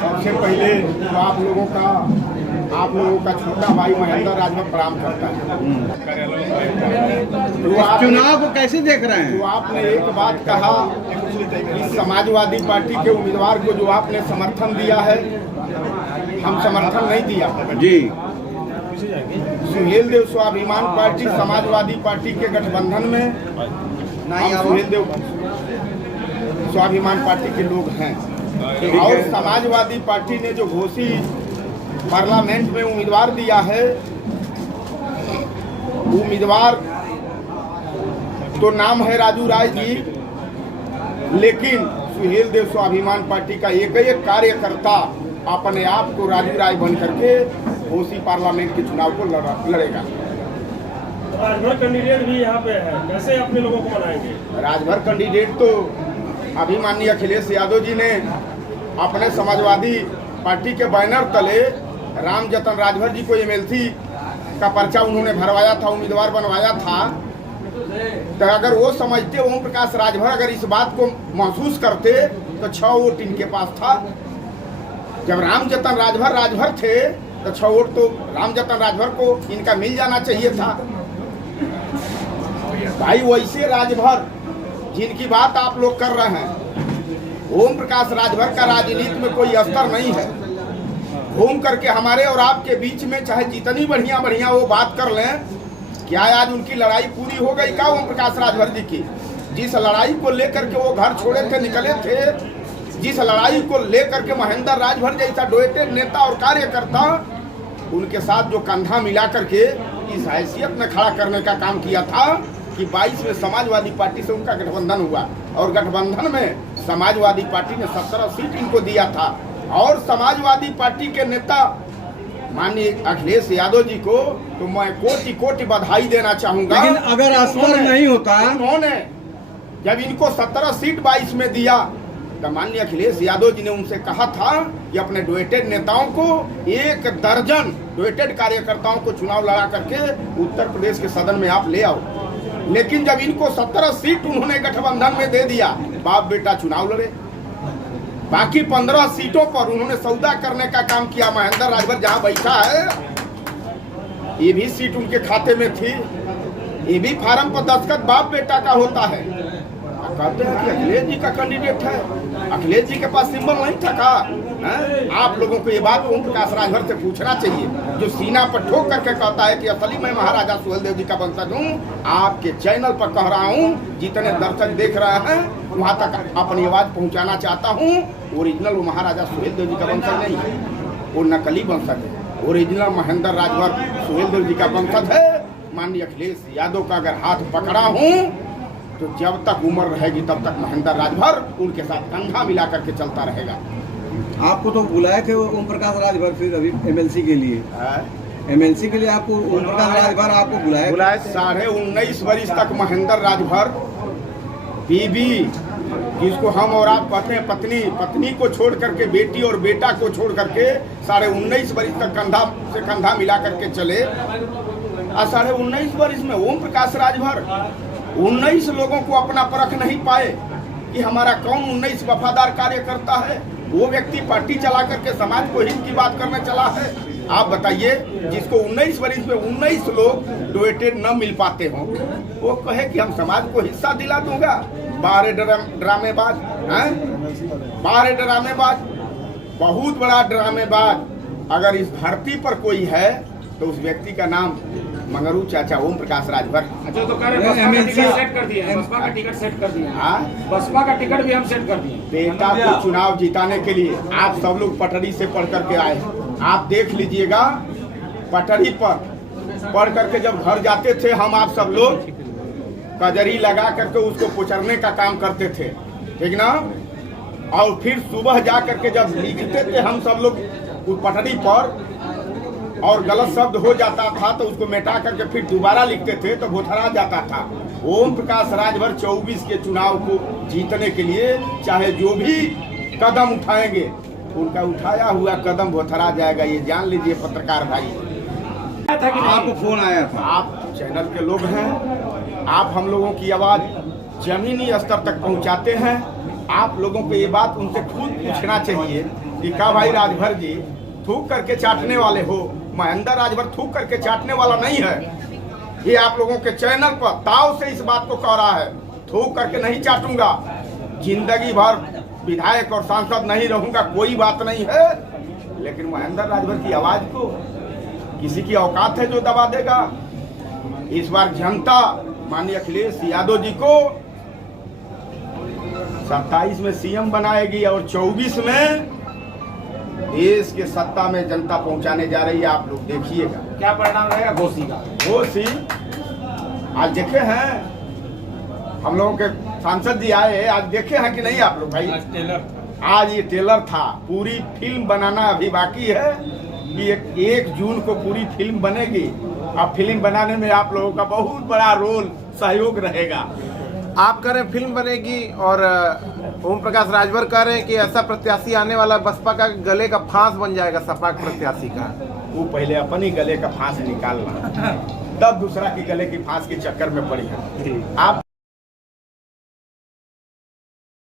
सबसे पहले तो आप लोगों का छोटा भाई महेंद्र राजभर प्रणाम करता है। तो चुनाव को कैसे देख रहे हैं? तो आपने एक बात कहा कि समाजवादी पार्टी के उम्मीदवार को जो आपने समर्थन दिया है, हम समर्थन नहीं दिया जी। सुहेल देव स्वाभिमान पार्टी समाजवादी पार्टी के गठबंधन में हम सुहेल देव स्वाभिमान पार्टी के लोग हैं। और समाजवादी पार्टी ने जो घोषित पार्लियामेंट में उम्मीदवार दिया है, उम्मीदवार तो नाम है राजू राय जी, लेकिन सुहेल देव स्वाभिमान पार्टी का एक कार्यकर्ता अपने आप को राजू राय बन करके उसी पार्लियामेंट के चुनाव को लड़ेगा। राजभर कैंडिडेट भी यहाँ पे है, कैसे अपने लोगों को मनाएंगे? राजभर कैंडिडेट तो अभी माननीय अखिलेश यादव जी ने अपने समाजवादी पार्टी के बैनर तले राम जतन राजभर जी को एमएलसी का पर्चा उन्होंने भरवाया था, उम्मीदवार बनवाया था। तो अगर वो समझते, ओम प्रकाश राजभर अगर इस बात को महसूस करते तो 6 वोट इनके पास था। जब राम जतन राजभर थे तो 6 वोट तो राम जतन राजभर को इनका मिल जाना चाहिए था। भाई वैसे राजभर जिनकी बात आप लोग कर रहे हैं, ओम प्रकाश राजभर का राजनीति में कोई अस्तर नहीं है। घूम करके हमारे और आपके बीच में चाहे जितनी बढ़िया वो बात कर लें, क्या आज उनकी लड़ाई पूरी हो गई क्या ओम प्रकाश राजभर जी की? जिस लड़ाई को लेकर के वो घर छोड़े थे, निकले थे, जिस लड़ाई को लेकर के महेंद्र राजभर जैसा डोएटेड नेता और कार्यकर्ता उनके साथ जो कंधा मिला करके इस हैसियत में खड़ा करने का काम किया था कि 22 में समाजवादी पार्टी से उनका गठबंधन हुआ और गठबंधन में समाजवादी पार्टी ने 17 सीट इनको दिया था। और समाजवादी पार्टी के नेता माननीय अखिलेश यादव जी को तो मैं कोटि बधाई देना चाहूंगा। लेकिन अगर असर नहीं होता, उन्होंने जब इनको 17 सीट 22 में दिया तो माननीय अखिलेश यादव जी ने उनसे कहा था कि अपने डोएटेड नेताओं को 1 दर्जन डोएटेड कार्यकर्ताओं को चुनाव लड़ा करके उत्तर प्रदेश के सदन में आप ले आओ। लेकिन जब इनको 17 सीट उन्होंने गठबंधन में दे दिया, बाप बेटा चुनाव लड़े। बाकी 15 सीटों पर उन्होंने सौदा करने का काम किया। महेंद्र राजभर जहां बैठा है, ये भी सीट उनके खाते में थी, ये भी फार्म पर दस्तखत बाप बेटा का होता है। कहते हैं कि अखिलेश जी का कैंडिडेट है, अखिलेश जी के पास सिंबल नहीं था का? आप लोगों को ये बात ओम प्रकाश राजभर से पूछना चाहिए, जो सीना पर ठोक करके कहता है कि असली मैं महाराजा सुहेल देव जी का वंशज हूँ। आपके चैनल पर कह रहा हूँ, जितने दर्शक देख रहे हैं वहाँ तक अपनी आवाज पहुँचाना चाहता हूँ। ओरिजिनल वो महाराजा सुहेल देव जी का वंशज नहीं है, वो नकली वंशज है। ओरिजिनल महेंद्र राजभर सुहेल देव जी का वंशज है। माननीय अखिलेश यादव का अगर हाथ पकड़ा हूँ तो जब तक उम्र रहेगी तब तक महेंद्र राजभर उनके साथ कंधा मिला करके चलता रहेगा। आपको तो बुलाए थे ओम प्रकाश राजभर फिर अभी एमएलसी के लिए, एमएलसी के लिए आपको ओम प्रकाश राजभर आपको बुलाए 19.5 वर्ष तक महेंद्र राजभर बीबी, जिसको हम और आप कहते हैं पत्नी को छोड़ करके, बेटी और बेटा को छोड़ करके 19.5 वर्ष तक कंधा से कंधा मिला करके चले। और 19.5 वर्ष में ओम प्रकाश राजभर 19 लोगों को अपना परख नहीं पाए कि हमारा कौन 19 वफादार कार्यकर्ता है। वो व्यक्ति पार्टी चला करके समाज को हित की बात करने चला है। आप बताइए, जिसको 19 वर्ष में 19 लोग डोएटेड न मिल पाते हों, वो कहे कि हम समाज को हिस्सा दिला दूंगा। बाहर ड्रामेबाज हैं, बाहर ड्रामेबाज, बहुत बड़ा ड्रामेबाज। अगर इस धरती पर कोई है तो उस व्यक्ति का नाम मंगरू चाचा ओम प्रकाश राजभर। अच्छा, तो कह रहे बसपा का टिकट सेट कर दिए, बसपा का टिकट सेट कर दिए, बसपा का टिकट भी हम सेट कर दिए। बेटा को चुनाव जिताने के लिए आप सब लोग पटरी से पढ़ करके आए। आप देख लीजिएगा, पटरी पर पढ़ करके जब घर जाते थे हम आप सब लोग कजरी लगा करके उसको पुचरने का काम करते थे, ठीक ना? और फिर सुबह जा करके जब लिखते थे हम सब लोग उस पटरी पर और गलत शब्द हो जाता था तो उसको मिटा करके फिर दोबारा लिखते थे तो भोथरा जाता था। ओम प्रकाश राजभर 24 के चुनाव को जीतने के लिए चाहे जो भी कदम उठाएंगे, उनका उठाया हुआ कदम भोथरा जाएगा, ये जान लीजिए पत्रकार भाई। आपको फोन आया था, आप चैनल के लोग हैं, आप हम लोगों की आवाज़ जमीनी स्तर तक पहुंचाते हैं। आप लोगों को ये बात उनसे खुद पूछना चाहिए कि क्या भाई राजभर जी थूक करके चाटने वाले हो? महेंद्र राजभर थूक करके चाटने वाला नहीं है। ये आप लोगों के चैनल पर ताव से इस बात को कह रहा है, थूक करके नहीं चाटूंगा, जिंदगी भर विधायक और सांसद नहीं रहूंगा, कोई बात नहीं है। लेकिन महेंद्र राजभर की आवाज को किसी की औकात है जो दबा देगा? इस बार जनता माननीय अखिलेश यादव जी को 27 में सीएम बनाएगी और 24 में देश के सत्ता में जनता पहुंचाने जा रही है। आप लोग देखिएगा क्या परिणाम रहेगा घोसी का। घोसी आज देखे हैं, हम लोगों के सांसद जी आए, आज देखे हैं कि नहीं आप लोग भाई? आज ये ट्रेलर था, पूरी फिल्म बनाना अभी बाकी है कि 1 जून को पूरी फिल्म बनेगी। अब फिल्म बनाने में आप लोगों का बहुत बड़ा रोल सहयोग रहेगा। आप कह रहे हैं फिल्म बनेगी और ओम प्रकाश राजभर कह रहे हैं कि ऐसा प्रत्याशी आने वाला बसपा का गले का फांस बन जाएगा सपा के प्रत्याशी का। वो पहले अपनी गले का फांस निकालना, तब दूसरा की गले की फांस के चक्कर में पड़ी है। आप